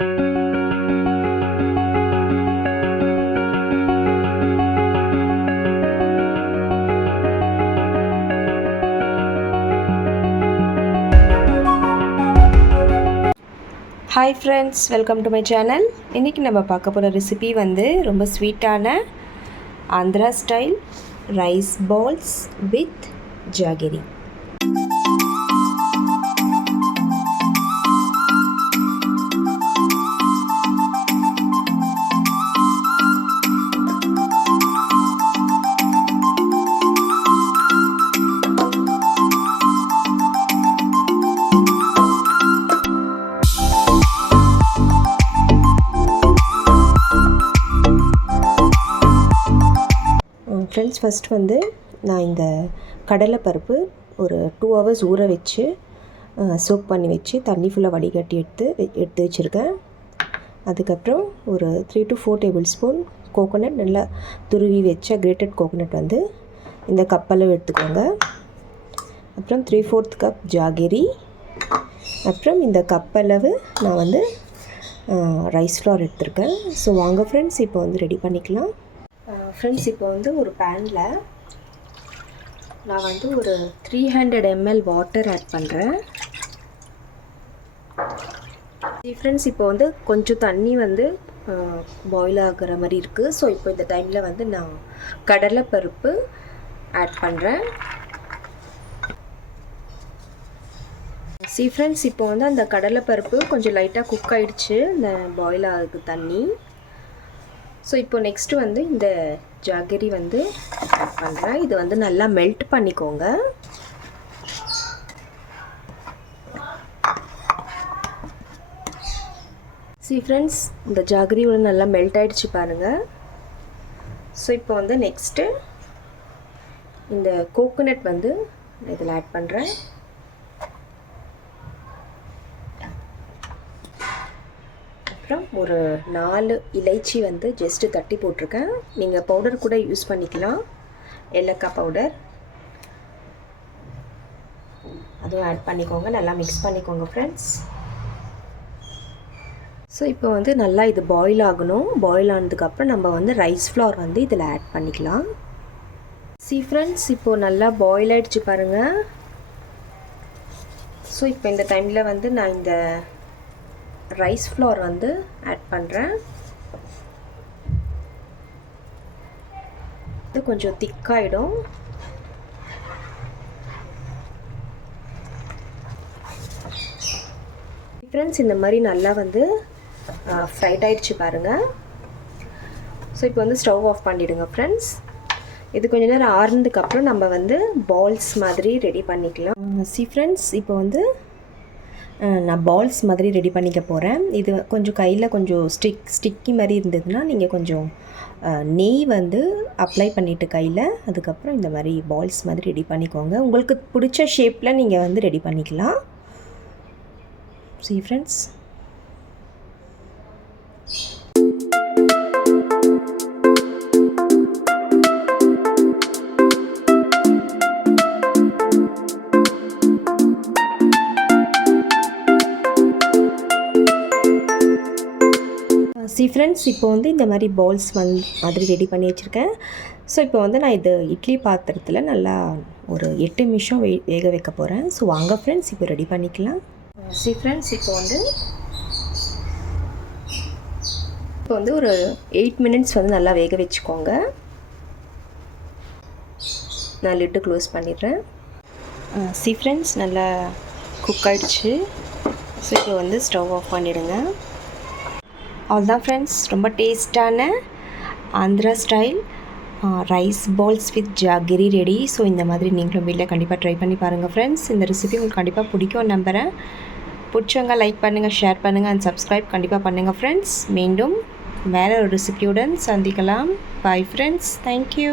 Hi friends, welcome to my channel. இன்றைக்கி நம்ம பார்க்க போகிற ரெசிபி வந்து ரொம்ப ஸ்வீட்டான Andhra style rice balls with jaggery. Friends, first வந்து நான் இந்த கடலைப்பருப்பு ஒரு 2 hours ஊற வச்சு சோக் பண்ணி வச்சு தண்ணி ஃபுல்லாக வடிகட்டி எடுத்து வச்சுருக்கேன். அதுக்கப்புறம் ஒரு 3 to 4 tablespoon கோகோனட், நல்லா துருவி வச்ச கிரேட்டட் கோகோனட் வந்து இந்த கப்பளவு எடுத்துக்கோங்க. அப்புறம் 3/4 கப் ஜாகரி. அப்புறம் இந்த கப்பளவு நான் வந்து ரைஸ் ஃப்ளார் எடுத்திருக்கேன். ஸோ வாங்க ஃப்ரெண்ட்ஸ், இப்போ வந்து ரெடி பண்ணிக்கலாம். ஃப்ரெண்ட்ஸ், இப்போ வந்து ஒரு பேனில் நான் வந்து ஒரு 300 ml வாட்டர் ஆட் பண்ணுறேன். ஃப்ரெண்ட்ஸ், இப்போ வந்து கொஞ்சம் தண்ணி வந்து பாயில் ஆகிற மாதிரி இருக்குது. ஸோ இப்போ இந்த டைமில் வந்து நான் கடலைப்பருப்பு ஆட் பண்ணுறேன். ஃப்ரெண்ட்ஸ், இப்போ வந்து அந்த கடலைப்பருப்பு கொஞ்சம் லைட்டாக குக் ஆகிடுச்சு, இந்த பாயில் ஆகுது தண்ணி. ஸோ இப்போ நெக்ஸ்ட்டு வந்து இந்த ஜாகரி வந்து ஆட் பண்ணுறேன். இது வந்து நல்லா மெல்ட் பண்ணிக்கோங்க. ஃப்ரெண்ட்ஸ், இந்த ஜாகரி வந்து நல்லா மெல்ட் ஆகிடுச்சு பாருங்கள். ஸோ இப்போ வந்து நெக்ஸ்ட்டு இந்த கோகோனட் வந்து இதில் ஆட் பண்ணுறேன். அப்புறம் ஒரு 4 இலைச்சி வந்து ஜஸ்ட்டு தட்டி போட்டிருக்கேன். நீங்கள் பவுடர் கூட யூஸ் பண்ணிக்கலாம், ஏலக்காய் பவுடர். அதுவும் ஆட் பண்ணிக்கோங்க, நல்லா மிக்ஸ் பண்ணிக்கோங்க ஃப்ரெண்ட்ஸ். ஸோ இப்போ வந்து நல்லா இது பாயில் ஆகணும். பாயில் ஆனதுக்கப்புறம் நம்ம வந்து ரைஸ் ஃப்ளார் வந்து இதில் ஆட் பண்ணிக்கலாம். ஃப்ரெண்ட்ஸ், இப்போது நல்லா பாயில் ஆகிடுச்சு பாருங்கள். ஸோ இப்போ இந்த டைமில் வந்து நான் இந்த ரைஸ் ஃப்ளார் வந்து ஆட் பண்ணுறேன். இது கொஞ்சம் திக்காயிடும். ஃப்ரெண்ட்ஸ், இந்த மாதிரி நல்லா வந்து ஃப்ரைட் ஆகிடுச்சு பாருங்கள். ஸோ இப்போ வந்து ஸ்டவ் ஆஃப் பண்ணிவிடுங்க ஃப்ரெண்ட்ஸ். இது கொஞ்ச நேரம் ஆறுனதுக்கப்புறம் நம்ம வந்து பால்ஸ் மாதிரி ரெடி பண்ணிக்கலாம். ஃப்ரெண்ட்ஸ், இப்போ வந்து நான் பால்ஸ் மாதிரி ரெடி பண்ணிக்க போகிறேன். இது கொஞ்சம் கையில் கொஞ்சம் ஸ்டிக்கி மாதிரி இருந்ததுன்னா நீங்கள் கொஞ்சம் நெய் வந்து அப்ளை பண்ணிவிட்டு கையில், அதுக்கப்புறம் இந்த மாதிரி பால்ஸ் மாதிரி ரெடி பண்ணிக்கோங்க. உங்களுக்கு பிடிச்ச ஷேப்பில் நீங்கள் வந்து ரெடி பண்ணிக்கலாம். ஃப்ரெண்ட்ஸ், ஃப்ரெண்ட்ஸ், இப்போ வந்து இந்த மாதிரி பால்ஸ் மாதிரி ரெடி பண்ணி வச்சுருக்கேன். ஸோ இப்போ வந்து நான் இது இட்லி பாத்திரத்தில் நல்லா ஒரு 8 நிமிஷம் வேக வைக்க போகிறேன். ஸோ வாங்க ஃப்ரெண்ட்ஸ், இப்போ ரெடி பண்ணிக்கலாம். ஃப்ரெண்ட்ஸ், இப்போ வந்து ஒரு 8 minutes வந்து நல்லா வேக வச்சுக்கோங்க. நான் லிட்டு க்ளோஸ் பண்ணிடுறேன். ஃப்ரெண்ட்ஸ், நல்லா குக் ஆகிடுச்சு. ஸோ இப்போ வந்து ஸ்டவ் ஆஃப் பண்ணிவிடுங்க. அவ்வளோதான் ஃப்ரெண்ட்ஸ், ரொம்ப டேஸ்டான Andhra style rice balls with jaggery ready. So இந்த மாதிரி நீங்களும் வீட்டில் கண்டிப்பாக ட்ரை பண்ணி பாருங்கள் ஃப்ரெண்ட்ஸ். இந்த ரெசிபி உங்களுக்கு கண்டிப்பாக பிடிக்கும் நம்புகிறேன். பிடிச்சவங்க லைக் பண்ணுங்கள், ஷேர் பண்ணுங்கள் அண்ட் சப்ஸ்கிரைப் கண்டிப்பாக பண்ணுங்கள் ஃப்ரெண்ட்ஸ். மீண்டும் வேறு ஒரு ரெசிபியுடன் சந்திக்கலாம். Bye friends, thank you.